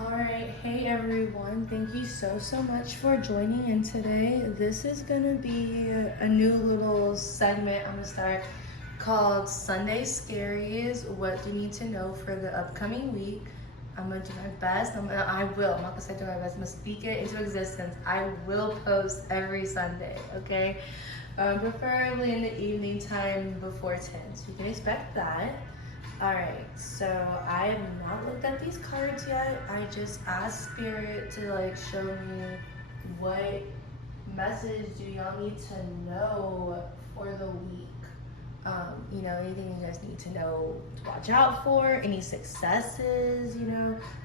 Alright, hey everyone. Thank you so much for joining in today. This is gonna be a new little segment I'm gonna start called Sunday Scaries. What do you need to know for the upcoming week? I'm gonna do my best. I'm not gonna say do my best. I'm gonna speak it into existence. I will post every Sunday, okay? Preferably in the evening time before 10. So you can expect that. Alright, so I have not looked at these cards yet. I just asked Spirit to show me what message do y'all need to know for the week. Anything you guys need to know to watch out for, any successes,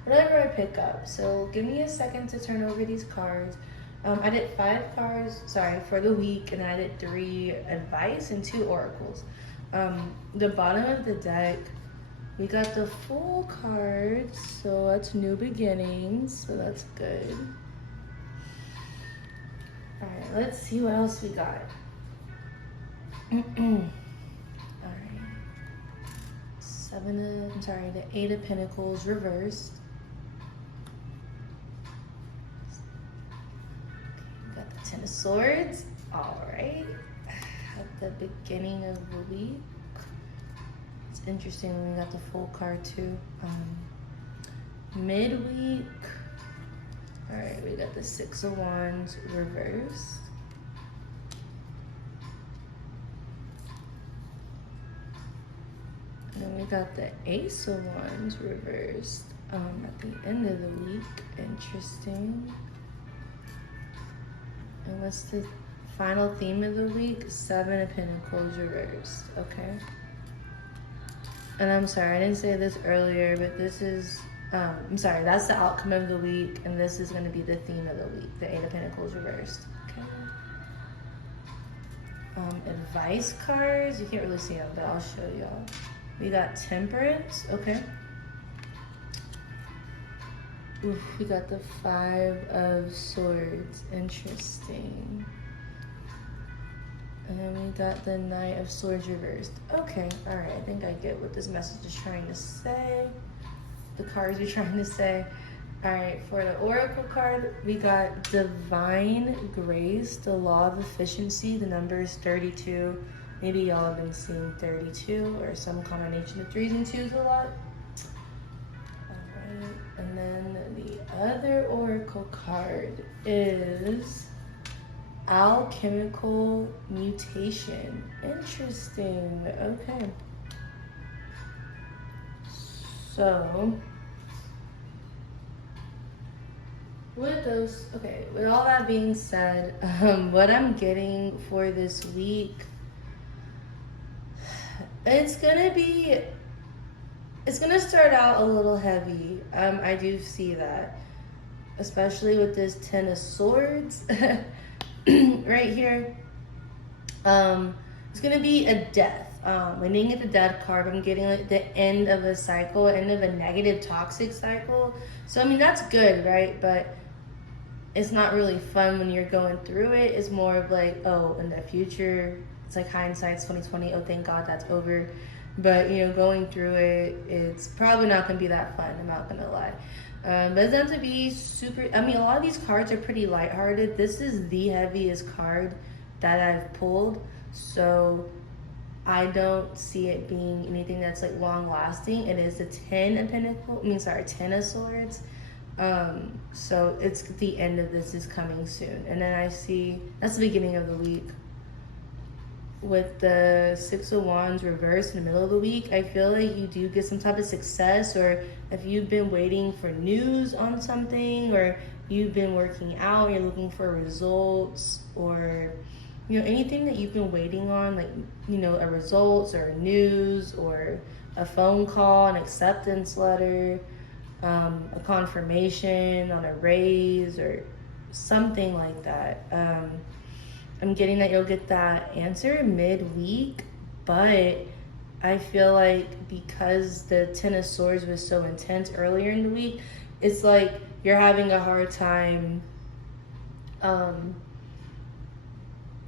whatever I pick up. So give me a second to turn over these cards. I did 5 cards, for the week, and then I did 3 advice and 2 oracles. The bottom of the deck, we got the full cards, so that's new beginnings, so that's good. Alright, let's see what else we got. Alright. The 8 of Pentacles reversed. Okay, we got the 10 of Swords. Alright. At the beginning of the week. It's interesting when we got the full card too. Midweek. Alright, we got the 6 of Wands reversed. And then we got the Ace of Wands reversed at the end of the week. Interesting. And what's the final theme of the week? 7 of Pentacles reversed. Okay. And I'm sorry, I didn't say this earlier, but this is, that's the outcome of the week, and this is going to be the theme of the week, the 8 of Pentacles reversed. Okay. Advice cards, you can't really see them, but I'll show y'all. We got Temperance, okay. Oof, we got the 5 of Swords, interesting. And then we got the Knight of Swords reversed. Okay, alright, I think I get what this message is trying to say. The cards are trying to say. Alright, for the Oracle card, we got Divine Grace, the Law of Efficiency. The number is 32. Maybe y'all have been seeing 32 or some combination of 3s and 2s a lot. Alright, and then the other Oracle card is Alchemical Mutation. Interesting. Okay. So, with all that being said, what I'm getting for this week, it's gonna start out a little heavy. I do see that, especially with this 10 of Swords. Right here, it's gonna be a death. When you get the death card, I'm getting the end of a cycle, end of a negative toxic cycle. So I mean, that's good, right? But it's not really fun when you're going through it. It's more of oh, in the future, it's like hindsight's 2020. Oh, thank God that's over. But going through it, it's probably not gonna be that fun. I'm not gonna lie. But it's not to be super, a lot of these cards are pretty lighthearted. This is the heaviest card that I've pulled, so I don't see it being anything that's long lasting. It is the 10 of Pentacles, 10 of Swords. So it's the end of this is coming soon. And then I see, that's the beginning of the week. With the 6 of Wands reversed in the middle of the week, I feel like you do get some type of success, or if you've been waiting for news on something, or you've been working out, you're looking for results, or anything that you've been waiting on, a results or news or a phone call, an acceptance letter, a confirmation on a raise or something like that. I'm getting that you'll get that answer midweek, but I feel like because the 10 of Swords was so intense earlier in the week, it's like you're having a hard time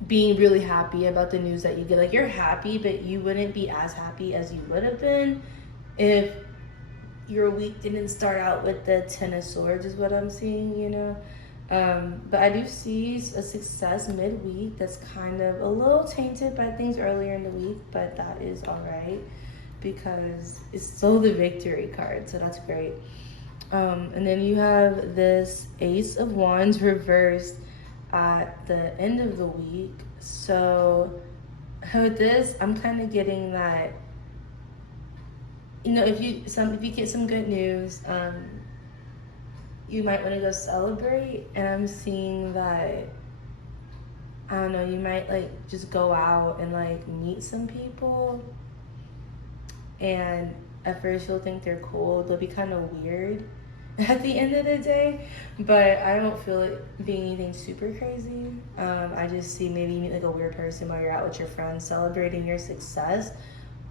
being really happy about the news that you get. You're happy, but you wouldn't be as happy as you would have been if your week didn't start out with the Ten of Swords is what I'm seeing, you know. But I do see a success midweek that's kind of a little tainted by things earlier in the week, but that is all right because it's still the victory card, so that's great. And then you have this Ace of Wands reversed at the end of the week. So with this, I'm kind of getting that, you know, if you get some good news, you might want to go celebrate. And I'm seeing that, I don't know, you might like just go out and like meet some people, and at first you'll think they're cool. They'll be kind of weird at the end of the day, but I don't feel it being anything super crazy. I just see maybe you meet like a weird person while you're out with your friends celebrating your success,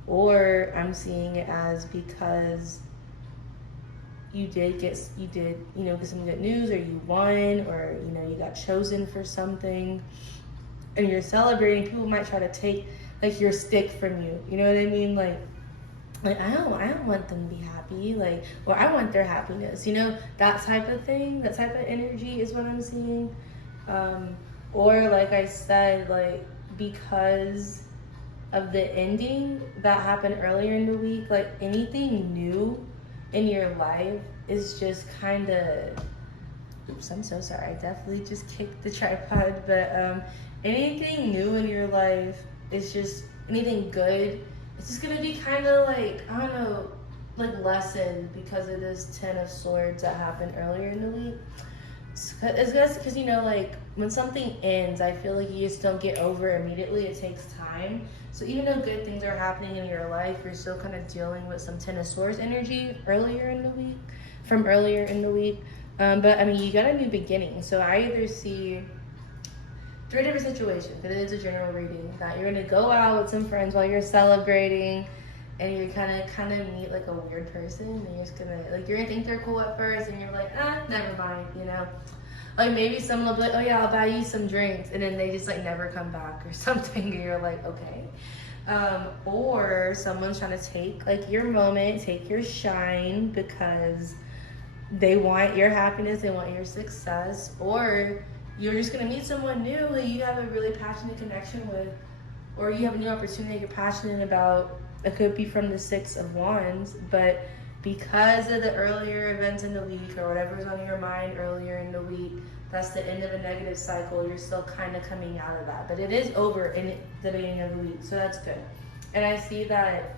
or I'm seeing it as because you did get some good news, or you won, or you know, you got chosen for something and you're celebrating. People might try to take like your stick from you, you know what I mean? Like I don't want them to be happy, like, or I want their happiness, you know, that type of thing, that type of energy is what I'm seeing. Or like I said, like because of the ending that happened earlier in the week, like anything new in your life is just kind of, oops, I'm so sorry, I definitely just kicked the tripod, but anything new in your life is just, anything good, it's just gonna be kind of like, I don't know, like lessened because of this Ten of Swords that happened earlier in the week. It's because, you know, like when something ends, I feel like you just don't get over it immediately. It takes time. So even though good things are happening in your life, you're still kind of dealing with some Ten of Swords energy earlier in the week, from earlier in the week. But I mean, you got a new beginning. So I either see 3 different situations, because it is a general reading, that you're gonna go out with some friends while you're celebrating, and you're kind of meet like a weird person, and you're just gonna, like, you're gonna think they're cool at first, and you're like, never mind, you know. Like maybe someone will be like, oh yeah, I'll buy you some drinks, and then they just like never come back or something, and you're like, okay. Or someone's trying to take like your moment, take your shine, because they want your happiness, they want your success, or you're just gonna meet someone new who you have a really passionate connection with, or you have a new opportunity you're passionate about. It could be from the Six of Wands, but because of the earlier events in the week, or whatever's on your mind earlier in the week, that's the end of a negative cycle. You're still kind of coming out of that, but it is over in the beginning of the week, so that's good. And I see that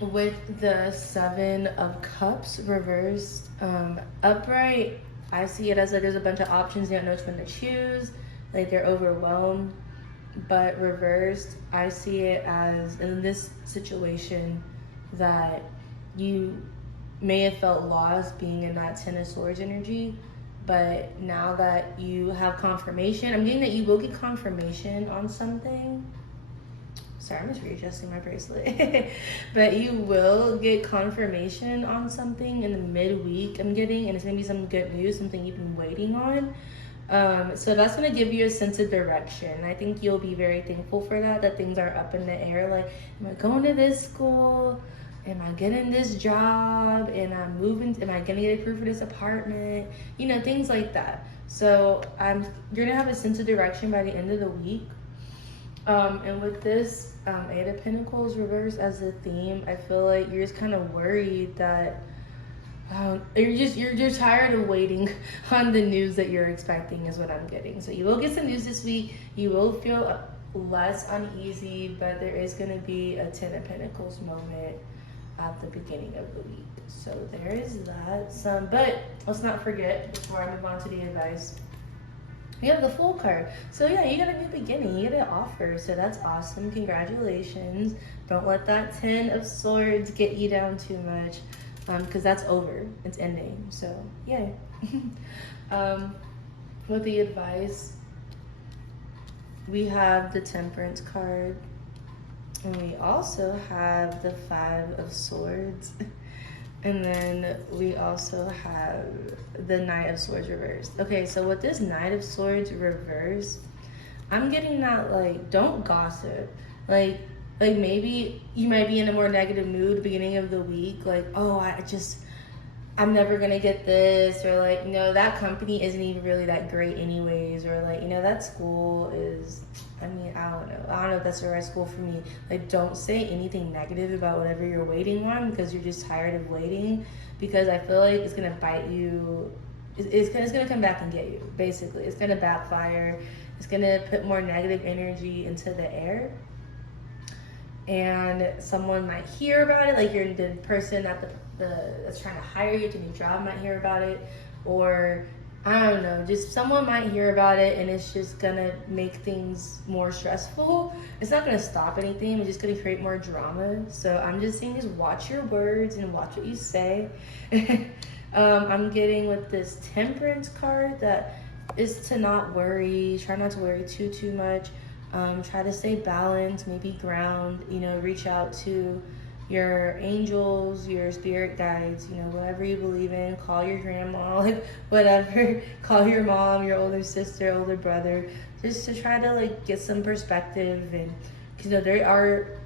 with the Seven of Cups reversed, upright, I see it as like there's a bunch of options, you don't know which one to choose, like they're overwhelmed. But reversed, I see it as, in this situation, that you may have felt lost being in that Ten of Swords energy, but now that you have confirmation, I'm getting that you will get confirmation on something. Sorry, I'm just readjusting my bracelet. But you will get confirmation on something in the midweek, I'm getting, and it's gonna be some good news, something you've been waiting on. So that's gonna give you a sense of direction. I think you'll be very thankful for that things are up in the air. Like, am I going to this school? Am I getting this job? And I'm moving, am I gonna get approved for this apartment? You know, things like that. So you're gonna have a sense of direction by the end of the week. And with this Eight of Pentacles reversed as the theme, I feel like you're just kind of worried that you're tired of waiting on the news that you're expecting, is what I'm getting. So you will get some news this week. You will feel less uneasy, but there is going to be a Ten of Pentacles moment at the beginning of the week. So there is that. But let's not forget, before I move on to the advice, you have the Fool card. So yeah, you got a new beginning. You get an offer. So that's awesome. Congratulations. Don't let that Ten of Swords get you down too much. Because that's over, it's ending, so yay. With the advice, we have the Temperance card, and we also have the Five of Swords, and then we also have the Knight of Swords reversed. Okay, so with this Knight of Swords reversed, I'm getting that, like, don't gossip. Like, Like maybe you might be in a more negative mood beginning of the week, like, oh, I'm never gonna get this, or like, that company isn't even really that great anyways, or like, that school is, I mean, I don't know if that's the right school for me. Like, don't say anything negative about whatever you're waiting on, because you're just tired of waiting, because I feel like it's gonna bite you. It's gonna come back and get you, basically. It's gonna backfire. It's gonna put more negative energy into the air, and someone might hear about it, like the person that's trying to hire you to new job might hear about it, or I don't know, just someone might hear about it, and it's just gonna make things more stressful. It's not gonna stop anything, it's just gonna create more drama. So I'm just saying, just watch your words and watch what you say. I'm getting with this temperance card that is to not worry, try not to worry too much. Try to stay balanced, maybe ground, reach out to your angels, your spirit guides, whatever you believe in. Call your grandma, like whatever. Call your mom, your older sister, older brother, just to try to like get some perspective. And because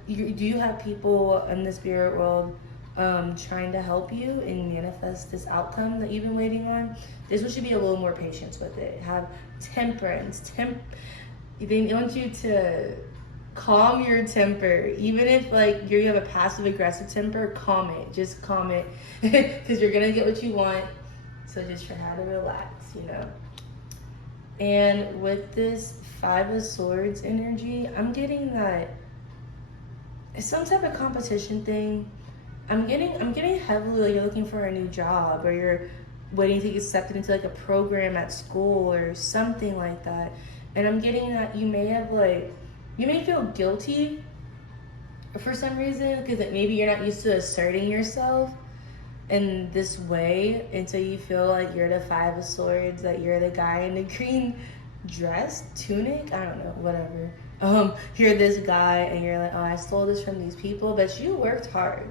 you have people in the spirit world trying to help you and manifest this outcome that you've been waiting on. This one should be a little more patience with it. Have temperance. They want you to calm your temper. Even if like you have a passive aggressive temper, calm it. Just calm it, because you're gonna get what you want. So just try how to relax, And with this 5 of Swords energy, I'm getting that it's some type of competition thing. I'm getting heavily like you're looking for a new job, or you're waiting to get accepted into like a program at school or something like that. And I'm getting that you may feel guilty for some reason, because maybe you're not used to asserting yourself in this way until you feel like you're the 5 of Swords, that you're the guy in the green dress, tunic, I don't know, whatever. You're this guy and you're like, oh, I stole this from these people, but you worked hard.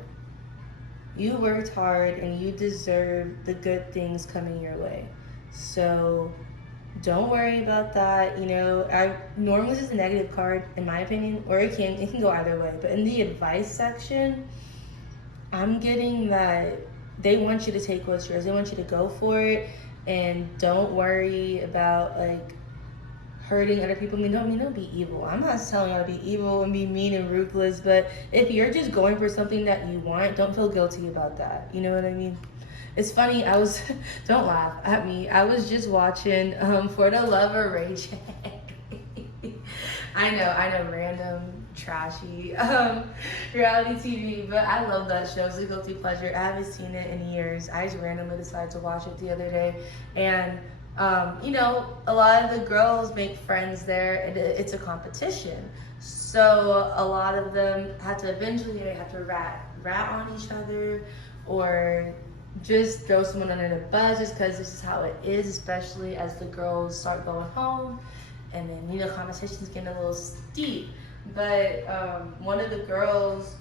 You worked hard and you deserve the good things coming your way. So don't worry about that. Normally this is a negative card in my opinion, or it can go either way. But in the advice section, I'm getting that they want you to take what's yours. They want you to go for it, and don't worry about like hurting other people. Don't be evil. I'm not telling y'all to be evil and be mean and ruthless, but if you're just going for something that you want, don't feel guilty about that. You know what I mean? It's funny, don't laugh at me. I was just watching For the Love of Rachel. I know, random, trashy reality TV, but I love that show. It's a guilty pleasure. I haven't seen it in years. I just randomly decided to watch it the other day. And, a lot of the girls make friends there, and it's a competition. So a lot of them have to eventually, they have to rat on each other, or just throw someone under the bus, just because this is how it is, especially as the girls start going home. And then, competition's getting a little steep. But one of the girls,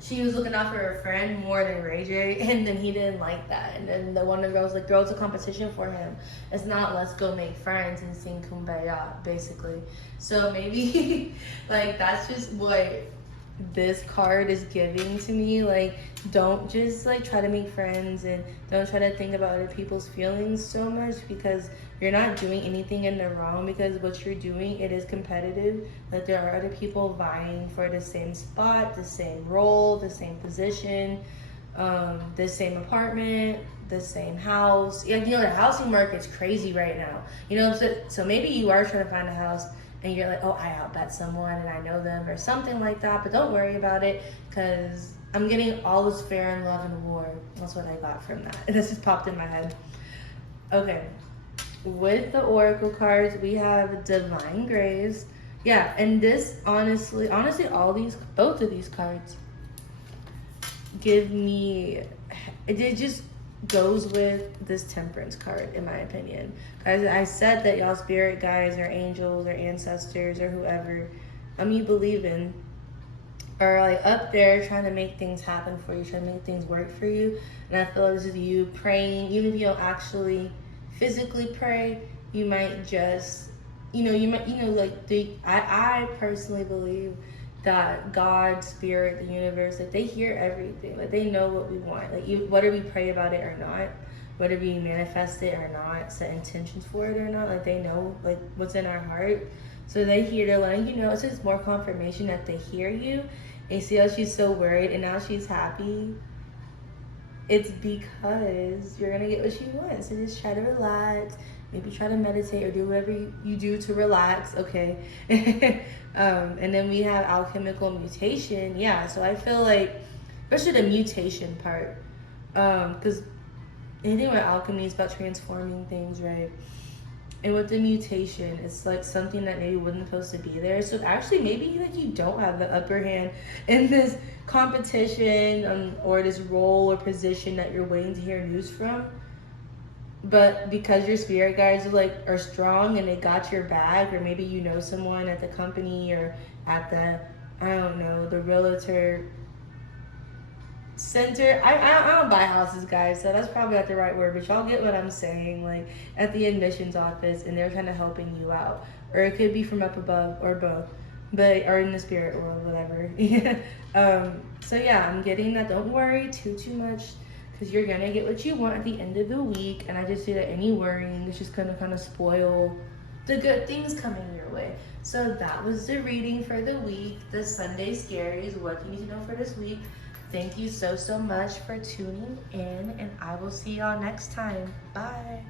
she was looking out for her friend more than Ray J, and then he didn't like that. And then one of the girls, like, girl, it's a competition for him. It's not let's go make friends and sing Kumbaya, basically. So maybe, like, that's just what this card is giving to me. Like, don't just like try to make friends, and don't try to think about other people's feelings so much, because you're not doing anything in the wrong, because what you're doing, it is competitive. Like, there are other people vying for the same spot, the same role, the same position, the same apartment, the same house. Yeah, the housing market's crazy right now. So maybe you are trying to find a house and you're like, oh, I outbet someone and I know them or something like that, but don't worry about it, because I'm getting all is fair in love and war. That's what I got from that. This just popped in my head. Okay. With the Oracle cards, we have Divine Grace. Yeah, and this, honestly, both of these cards give me, it just goes with this Temperance card, in my opinion. As I said, that y'all spirit guides or angels or ancestors or whoever you believe in are like up there trying to make things happen for you, trying to make things work for you. And I feel like this is you praying. Even if you don't actually physically pray, you might just, I personally believe that God, spirit, the universe, like they hear everything. Like they know what we want. Like whether we pray about it or not, whether we manifest it or not, set intentions for it or not, like they know like what's in our heart. So they hear, they're letting you know. It's just more confirmation that they hear you. And you see how she's so worried and now she's happy. It's because you're gonna get what she wants. So just try to relax. Maybe try to meditate or do whatever you do to relax, okay? And then we have alchemical mutation. Yeah, so I feel like, especially the mutation part, because anything with alchemy is about transforming things, right? And with the mutation, it's like something that maybe wasn't supposed to be there. So actually, maybe like you don't have the upper hand in this competition, or this role or position that you're waiting to hear news from. But because your spirit guides are strong and they got your back, or maybe you know someone at the company or at the, I don't know, the realtor center. I don't buy houses, guys, so that's probably not the right word, but y'all get what I'm saying. Like at the admissions office, and they're kind of helping you out, or it could be from up above, or both, but or in the spirit world, whatever. So yeah, I'm getting that. Don't worry too much, because you're gonna get what you want at the end of the week. And I just see that any worrying is just gonna kind of spoil the good things coming your way. So that was the reading for the week, the Sunday Scaries. What you need to know for this week. Thank you so much for tuning in, and I will see y'all next time. Bye.